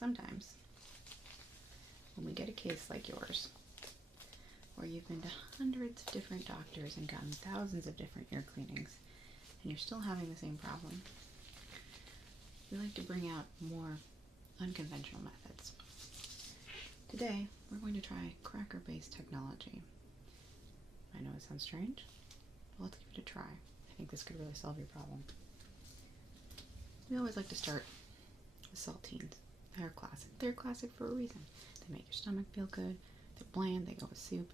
sometimes when we get a case like yours, where you've been to hundreds of different doctors and gotten thousands of different ear cleanings, and you're still having the same problem, we like to bring out more unconventional methods. Today, we're going to try cracker-based technology. I know it sounds strange, but let's give it a try. I think this could really solve your problem. We always like to start with Saltines. They're classic. They're classic for a reason. They make your stomach feel good. They're bland. They go with soup.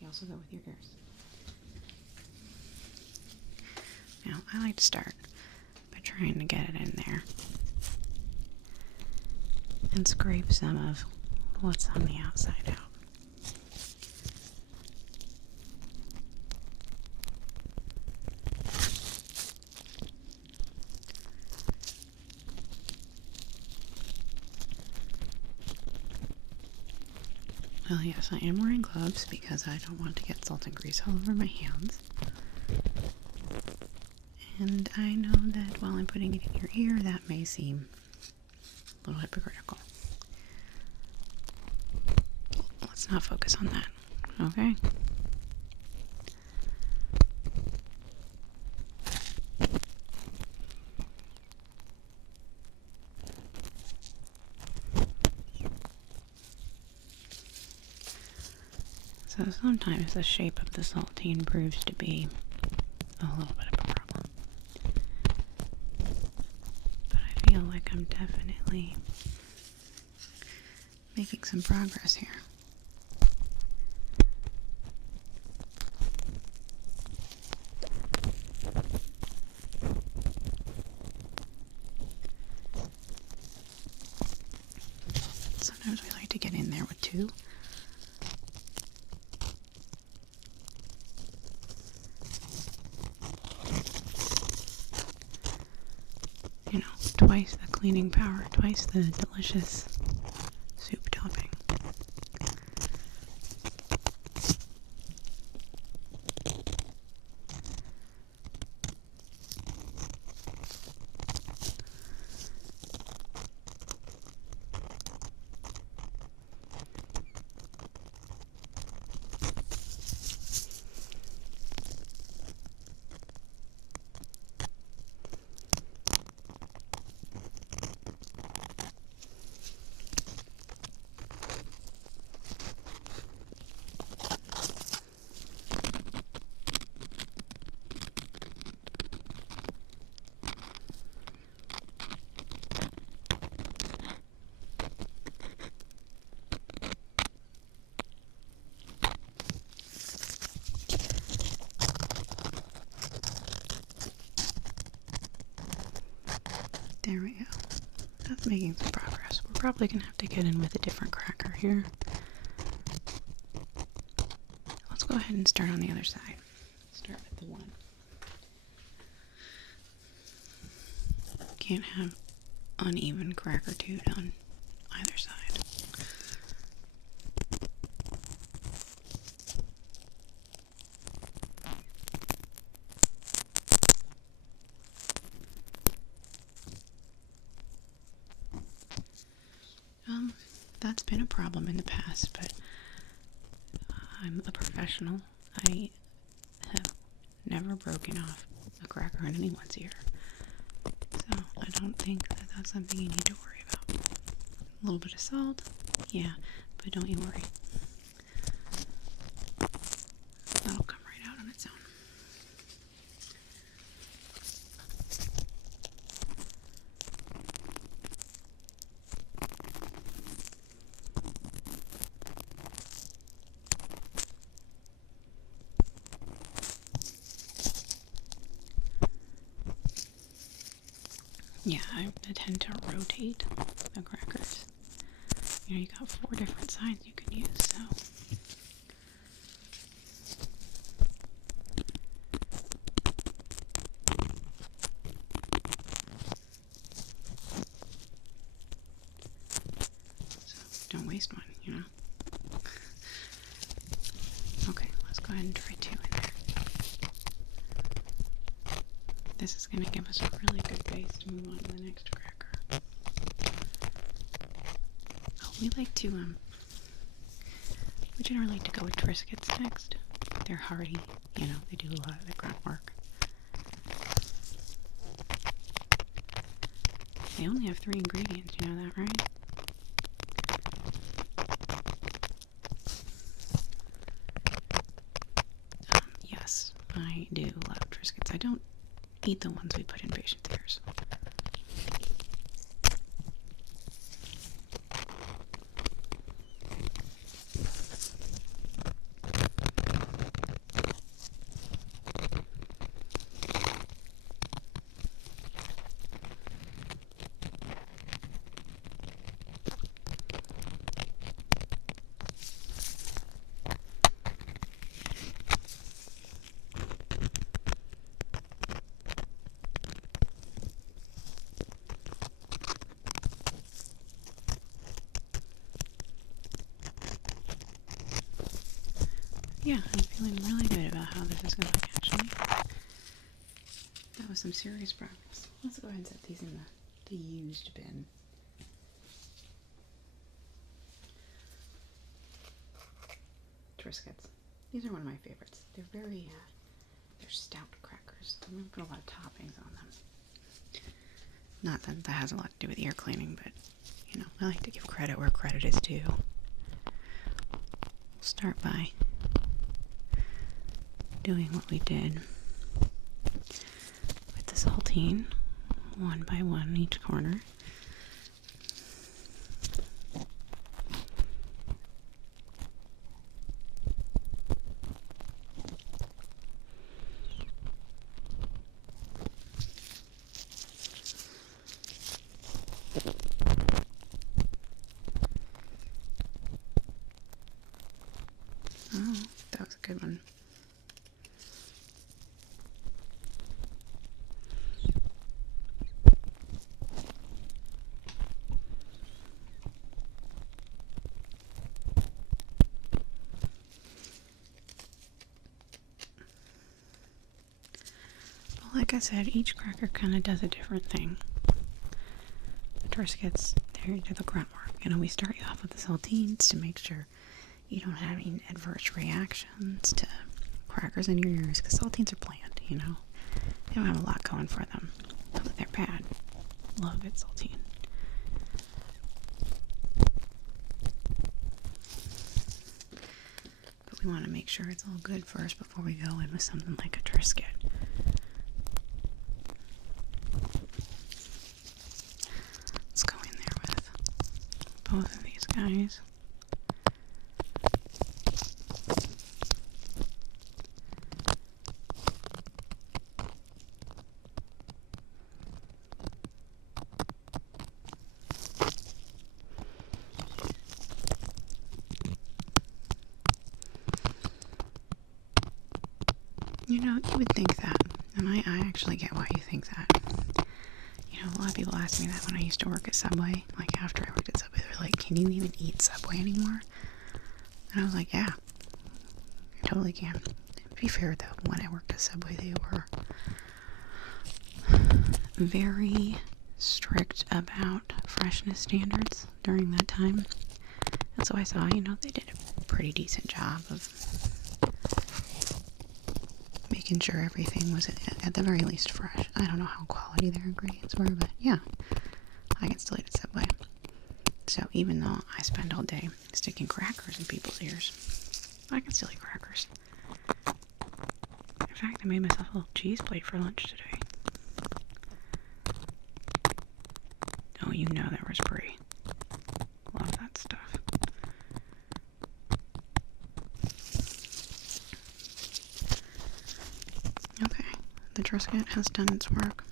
They also go with your ears. Now, I like to start by trying to get it in there and scrape some of what's on the outside out. Well, yes, I am wearing gloves because I don't want to get salt and grease all over my hands. And I know that while I'm putting it in your ear, that may seem a little hypocritical. Let's not focus on that, okay? So sometimes the shape of the Saltine proves to be a little bit of a problem. But I feel like I'm definitely making some progress here. Sometimes we like to get in there with two. You know, twice the cleaning power, twice the delicious soup topping. There we go. That's making some progress. We're probably going to have to get in with a different cracker here. Let's go ahead and start on the other side. Start with the one. Can't have uneven crackertude on either side. That's been a problem in the past, but I'm a professional. I have never broken off a cracker in anyone's ear. So I don't think that that's something you need to worry about. A little bit of salt, yeah, but don't you worry. That'll come right out on its own. Yeah, I tend to rotate the crackers. You know, you got 4 different sides you can use, so. So, don't waste one, you know. Okay, let's go ahead and try 2 in there. This is going to give us a really good base to move on to the next cracker. we generally like to go with Triscuits next. They're hearty, you know, they do a lot of the grunt work. They only have 3 ingredients, you know that, right? Yes, I do love Triscuits. I don't eat the ones we put in patients' ears. Yeah, I'm feeling really good about how this is going, actually. That was some serious progress. Let's go ahead and set these in the used bin. Triscuits. These are one of my favorites. They're very, they're stout crackers. I'm going to put a lot of toppings on them. Not that that has a lot to do with ear cleaning, but, you know, I like to give credit where credit is due. We'll start by doing what we did with the Saltine, 1 by 1 in each corner. Oh, that was a good one. Like I said, each cracker kind of does a different thing. The Triscuits, they do the grunt work. You know, we start you off with the Saltines to make sure you don't have any adverse reactions to crackers in your ears, because Saltines are bland, you know. They don't have a lot going for them. Not that they're bad. Love it, Saltine. But we want to make sure it's all good first before we go in with something like a Triscuit. Let's go in there with both of these guys. You know, you would think that, and I actually get why you think that. You know, a lot of people ask me that when I used to work at Subway. Like, after I worked at Subway, they're like, can you even eat Subway anymore? And I was like, yeah, I totally can. To be fair, though, when I worked at Subway, they were very strict about freshness standards during that time. And so I saw, you know, they did a pretty decent job of making sure everything was at the very least fresh. I don't know how quality their ingredients were, but yeah, I can still eat at Subway. So even though I spend all day sticking crackers in people's ears, I can still eat crackers. In fact, I made myself a little cheese plate for lunch today. Oh, you know there was brie. Love that stuff. Okay, the Triscuit has done its work.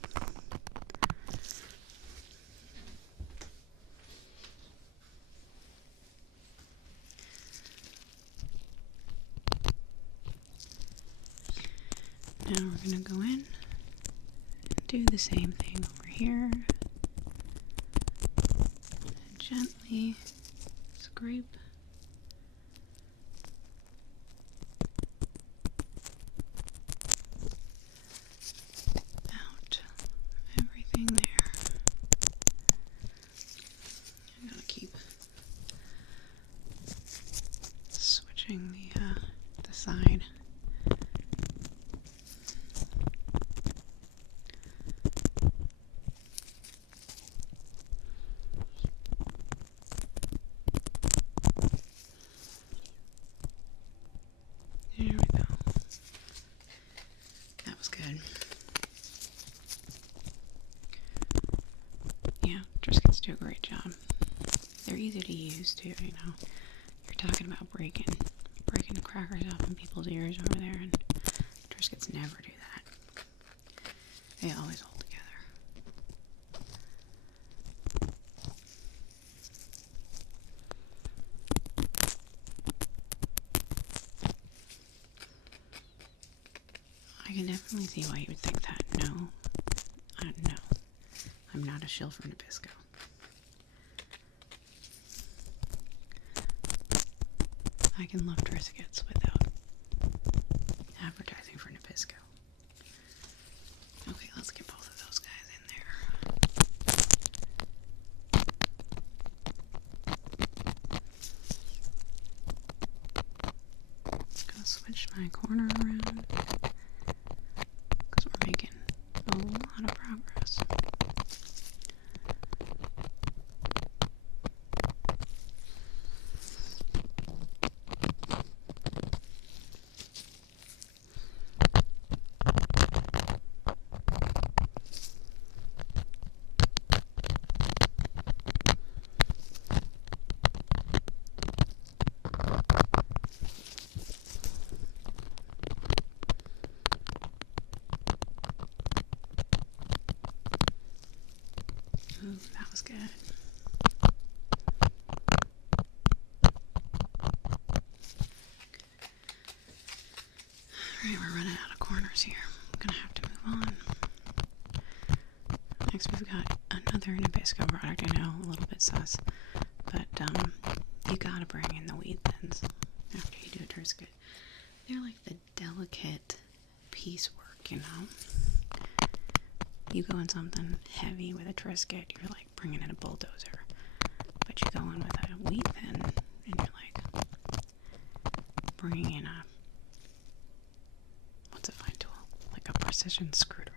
Now we're going to go in and do the same thing over here. And gently scrape out everything there. I'm going to keep Yeah, Triscuits do a great job. They're easy to use too, you know. You're talking about breaking the crackers off in people's ears over there, and Triscuits never do that. They always hold together. I can definitely see why you would think that. No. No. I'm not a shill for Nabisco. I can love Triscuits without advertising for Nabisco. Okay, let's get both of those guys in there. Gonna switch my corner around because we're making a lot of progress. Ooh, that was good. Alright, we're running out of corners here. I'm gonna have to move on. Next we've got another Nabisco product. I know, a little bit sus, but you gotta bring in the wheat thins after you do a Triscuit. They're like the delicate piecework, you know? You go in something heavy with a Triscuit, you're like bringing in a bulldozer. But you go in with a wheat thin, and you're like bringing in a, what's a fine tool? Like a precision screwdriver.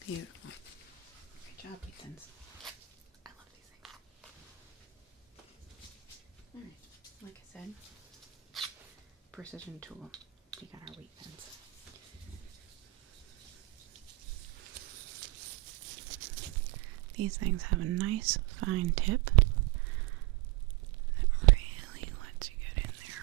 Beautiful. Great job, Ethan's. I love these things. Alright, like I said, precision tool. We got our wheat thins. These things have a nice fine tip that really lets you get in there.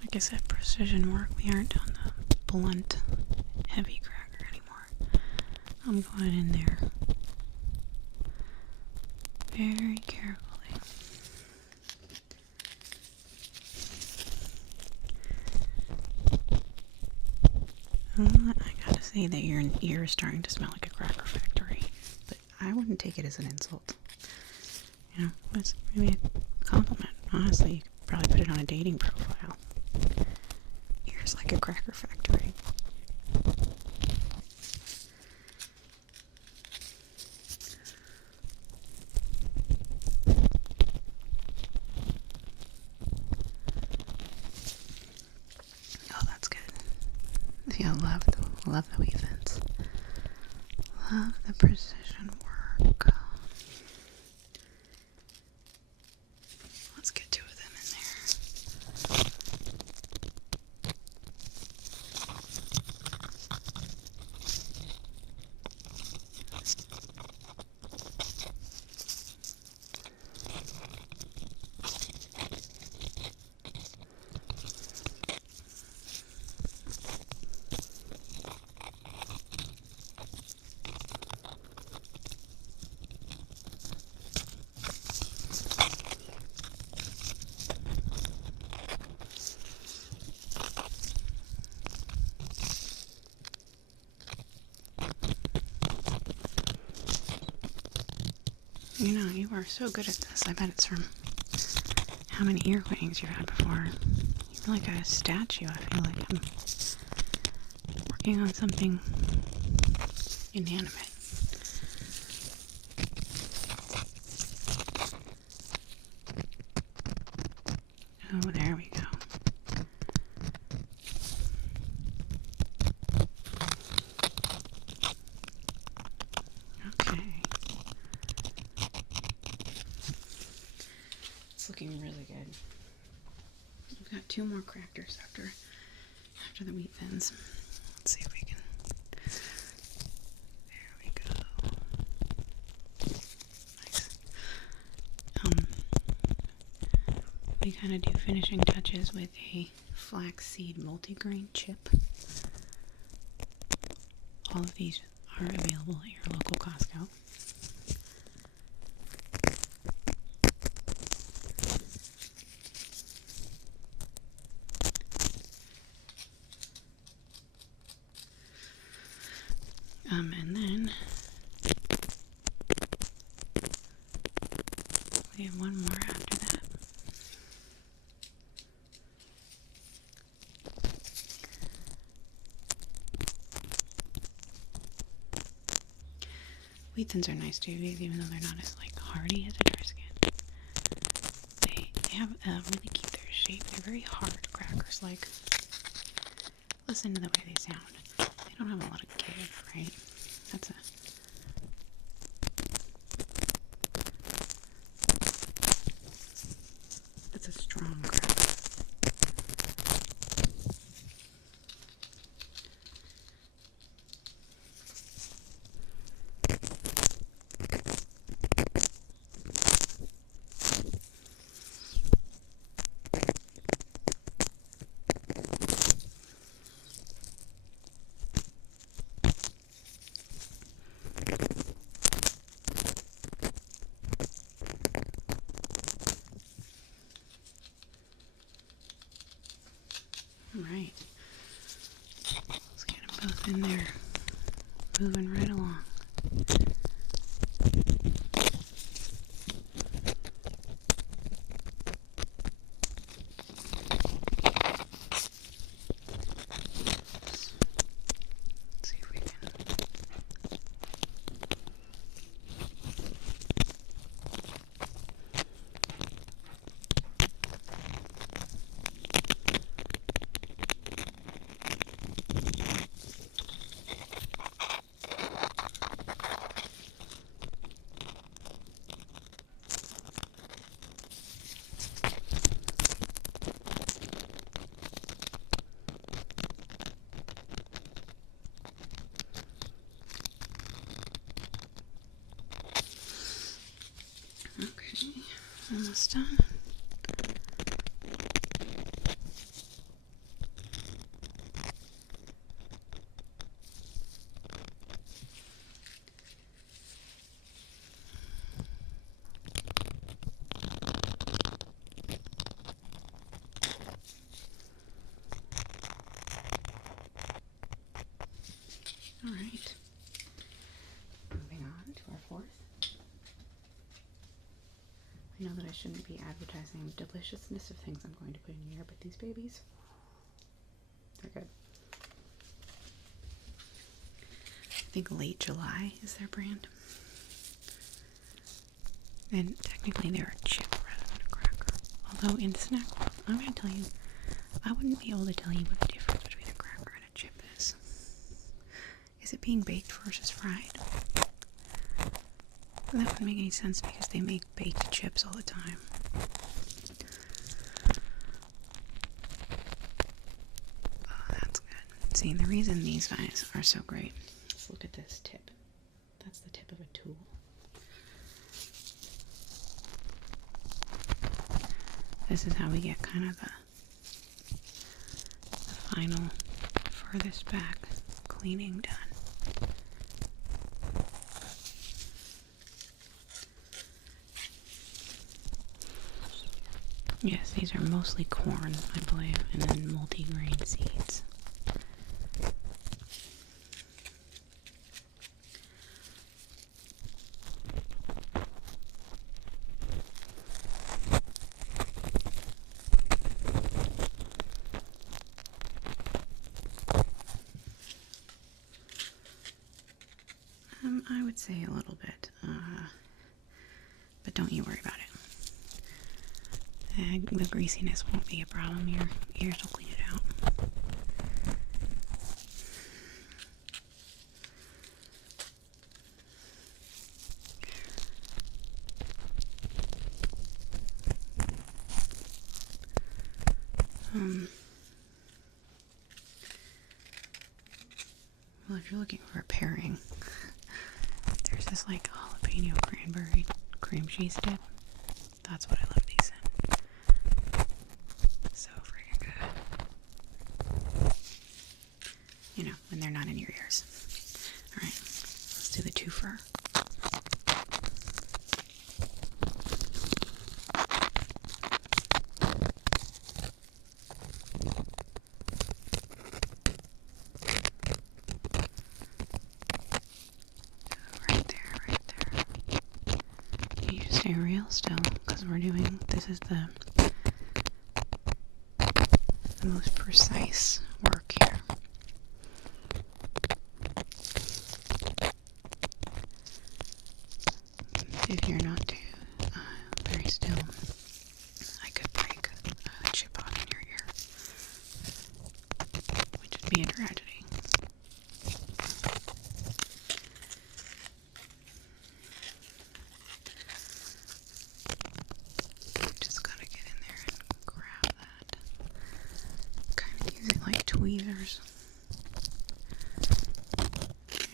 Like I said, precision work. We aren't on the blunt, heavy cracker anymore. I'm going in there very carefully. I gotta say that your ear is starting to smell like a cracker factory, but I wouldn't take it as an insult. You know, it's maybe a compliment. Honestly, you could probably put it on a dating profile. Ears like a cracker factory. Oh, that's good. See, I love the wheat thins. Love the precision work. Let's get two of them in there. You know, you are so good at this. I bet it's from how many ear cleanings you've had before. You're like a statue. I feel like I'm working on something inanimate. Oh, there we go. Okay. It's looking really good. I've got 2 more crackers after the wheat thins. Let's see if we can. There we go. Nice. We kind of do finishing touches with a flaxseed multigrain chip. All of these are available at your local Costco. And then we have one more after that. Wheat thins are nice too, even though they're not as like hardy as a Triscuit. They have really keep their shape. They're very hard crackers. Like, listen to the way they sound. They don't have a lot of give, right? That's a strong cracker. Alright, let's get them both in there, moving right along. Let's see if we can. Okay, almost done. Alright, moving on to our 4th. I know that I shouldn't be advertising the deliciousness of things I'm going to put in here, but these babies, they're good. I think Late July is their brand. And technically they're a chip rather than a cracker. Although in snack world, I'm going to tell you, I wouldn't be able to tell you what the difference between a cracker and a chip is. Is it being baked versus fried? That wouldn't make any sense because they make baked chips all the time. Oh, that's good. See, the reason these guys are so great, let's look at this tip. That's the tip of a tool. This is how we get kind of the final furthest back cleaning done. Yes, these are mostly corn, I believe, and then multi-grain seeds. would say a little bit, but don't you worry about it. The greasiness won't be a problem. Your ears will clean it out. Well, if you're looking for a pairing, there's this like jalapeno cranberry cream cheese dip. That's what I love these in. So freaking good. You know, when they're not in your ears. Alright, let's do the twofer. Stay real still, because we're doing, this is the most precise work here. If you're not too very still, I could break a chip off in your ear, which would be a tragedy. Tweezers.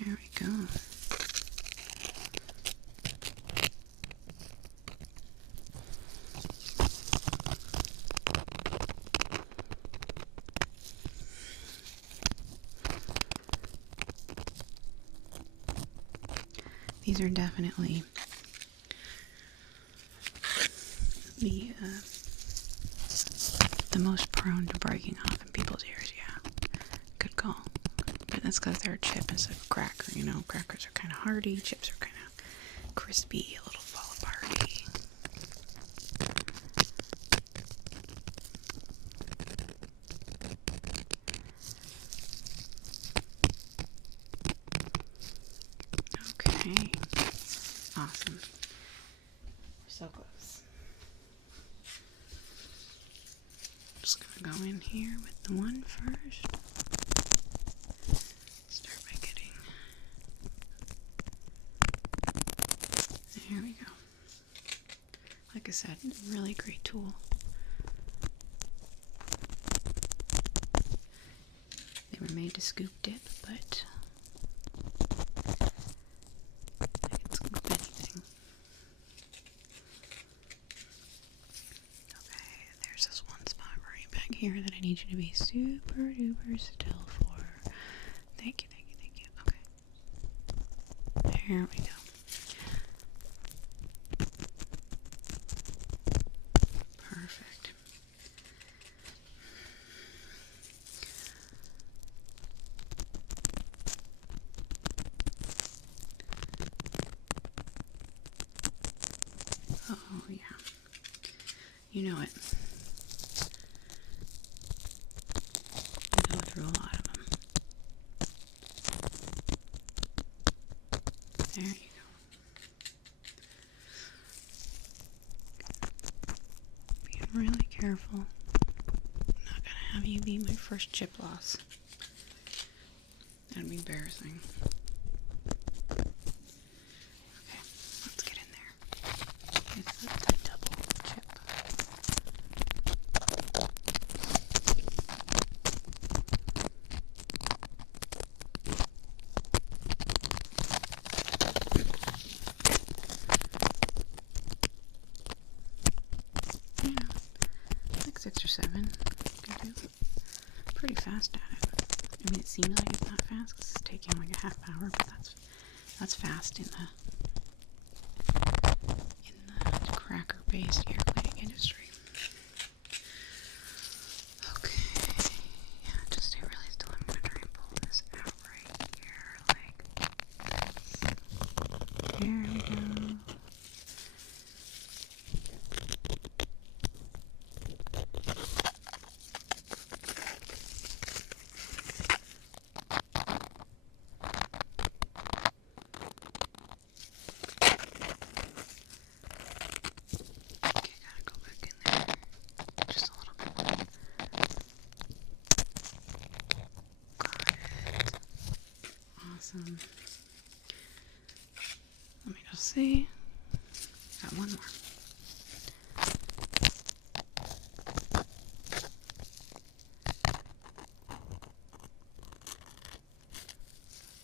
There we go. These are definitely the most prone to breaking off in people's ears. Yeah, good call. But that's because they're a chip instead of a cracker. You know, crackers are kind of hardy, chips are kind of crispy, a little fall aparty. Okay, awesome. So close. Just gonna go in here with the one first. Start by getting. There we go. Like I said, really great tool. They were made to scoop dip, but they can scoop anything. Okay, there's this one spot right back here that I need you to be super duper still for. Thank you, thank you, thank you. Okay. There we go. Perfect. Oh, yeah. You know it. I go through a lot of them. There you go. Being really careful. I'm not gonna have you be my first chip loss. That'd be embarrassing. Okay, let's get in there. It's a double chip. You know, like 6 or 7 can do. Pretty fast at it. I mean, it seems like it's not fast because it's taking like a half hour, but that's fast in the cracker-based ear cleaning industry. Okay, yeah, just stay really still. I'm gonna try and pull this out right here, like there we go. see. Got one more.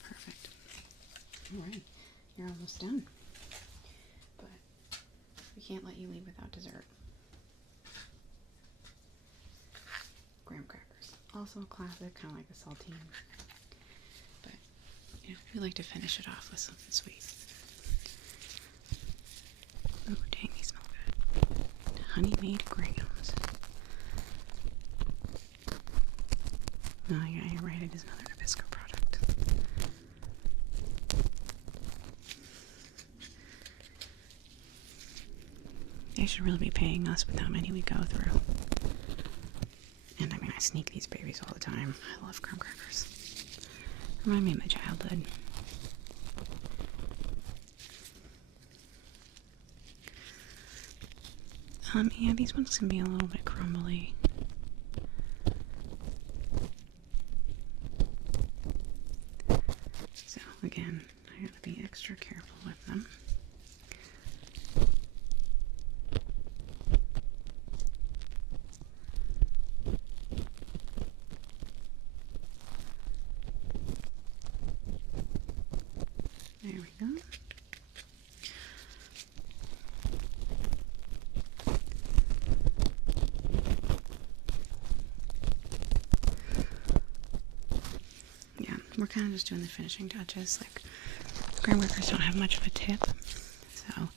Perfect. Alright, you're almost done. But we can't let you leave without dessert. Graham crackers. Also a classic, kind of like a saltine. But you know, we like to finish it off with something sweet. Oh, dang, these smell good. Honey-made grahams. Oh, yeah, you're right. It is another Nabisco product. They should really be paying us with how many we go through. And I mean, I sneak these babies all the time. I love graham crackers. Remind me of my childhood. Yeah, these ones can be a little bit crumbly. So again, I gotta be extra careful with them. There we go. We're kind of just doing the finishing touches. Like, graham crackers don't have much of a tip, so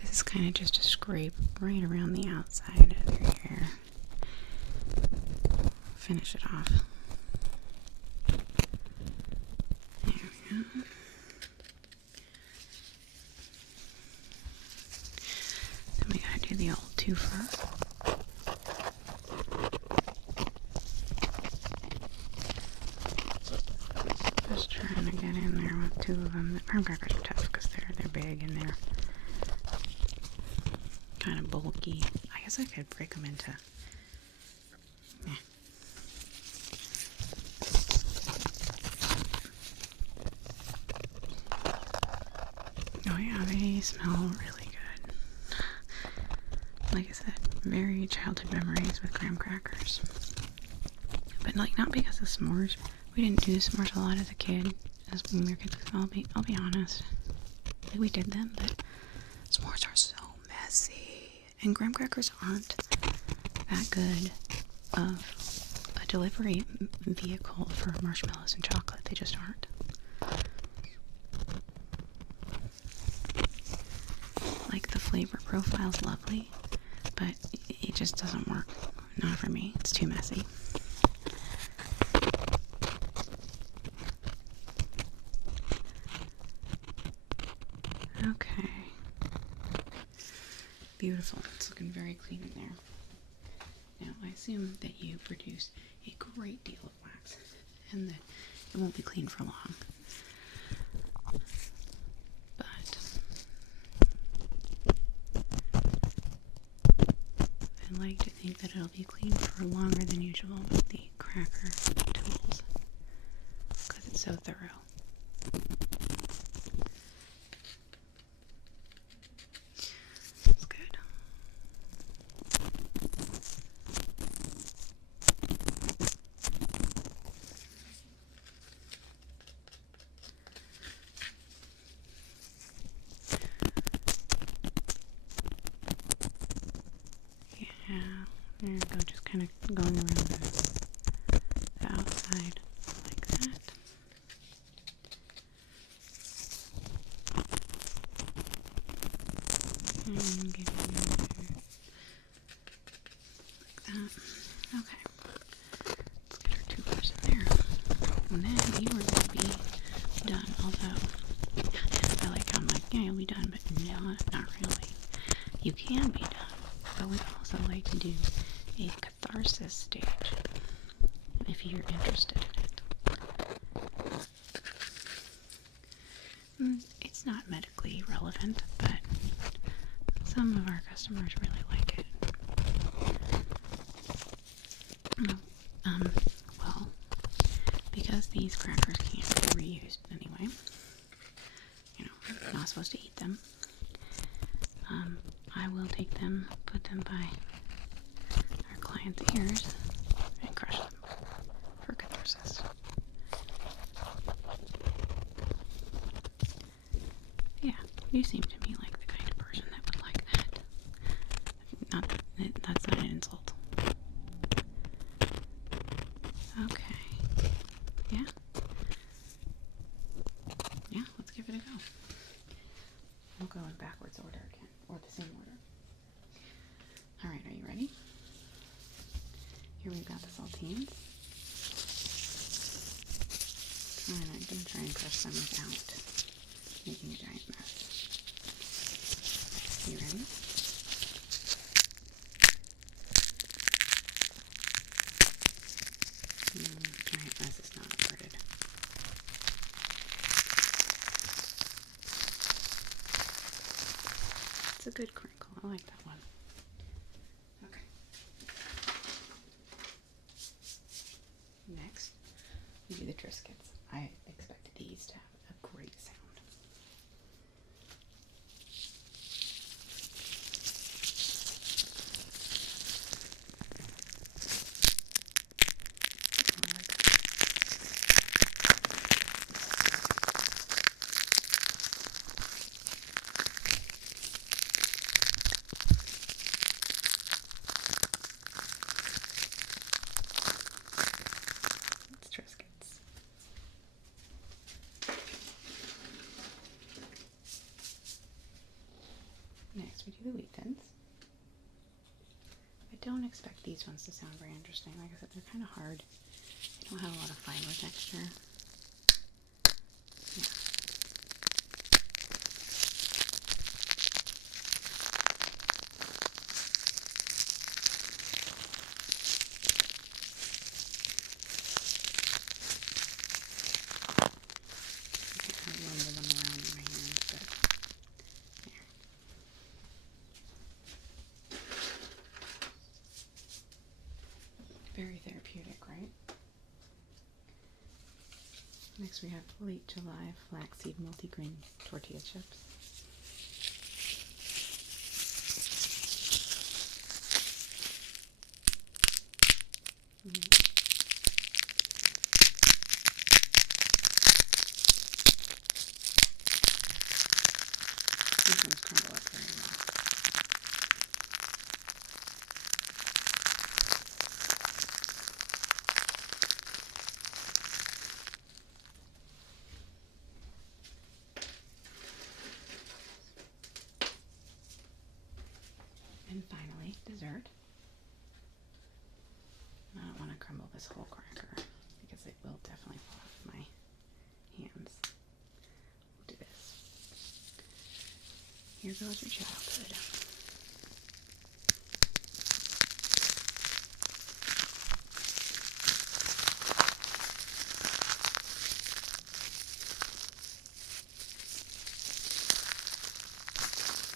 this is kind of just a scrape right around the outside of your hair. Finish it off. There we go. Then we gotta do the old twofer. Trying to get in there with two of them. The graham crackers are tough because they're big and they're kind of bulky. I guess I could break them into. Yeah. Oh yeah, they smell really good. Like I said, very childhood memories with graham crackers. But like, not because of s'mores. We didn't do s'mores a lot as a kid, as when we were kids. I'll be honest. Like, we did them, but s'mores are so messy, and graham crackers aren't that good of a delivery vehicle for marshmallows and chocolate. They just aren't. Like, the flavor profile's lovely, but it just doesn't work. Not for me. It's too messy. Okay. Beautiful. It's looking very clean in there. Now, I assume that you produce a great deal of wax and that it won't be clean for long. But I like to think that it'll be clean for longer than usual with the cracker tools because it's so thorough. There we go, just kind of going around the outside like that. And get in there like that. Okay. Let's get our tubers in there. And then you are going to be done, although I like how I'm like, yeah, you'll be done, but no, not really. You can be done, but we also like to do a catharsis stage if you're interested in it. It's not medically relevant, but some of our customers really like it. Well, because these crackers can't be reused anyway, you know, you're not supposed to eat them. its ears and crush them for catharsis. Yeah, you seem to me like the kind of person that would like that. Not that, that's not an insult. Okay. Yeah? Yeah, let's give it a go. We'll go in backwards order again, or the same order. Alright, are you ready? Here we've got the Saltines. And I'm going to try and crush them without making a giant mess. You ready? Giant mess is not averted. It's a good crinkle. I like that one. Okay. Next, we do the Triscuits. I expected these to have a great sound. It's Triscuits. Next, we do the wheat thins. I don't expect these ones to sound very interesting. Like I said, they're kind of hard. They don't have a lot of fiber texture. Yeah. I rumble them around in my hand, but there. Very therapeutic, right? Next we have late July flaxseed multigrain tortilla chips. These ones crumble up very well. And finally, dessert. I don't want to crumble this whole cracker because it will definitely fall off my hands. We'll do this. Here goes your childhood.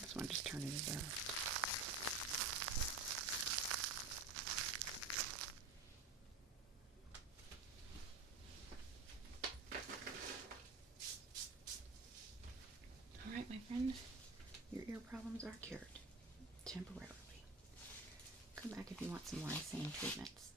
This one just turned into dessert. Alright, my friend, your ear problems are cured. Temporarily. Come back if you want some more insane treatments.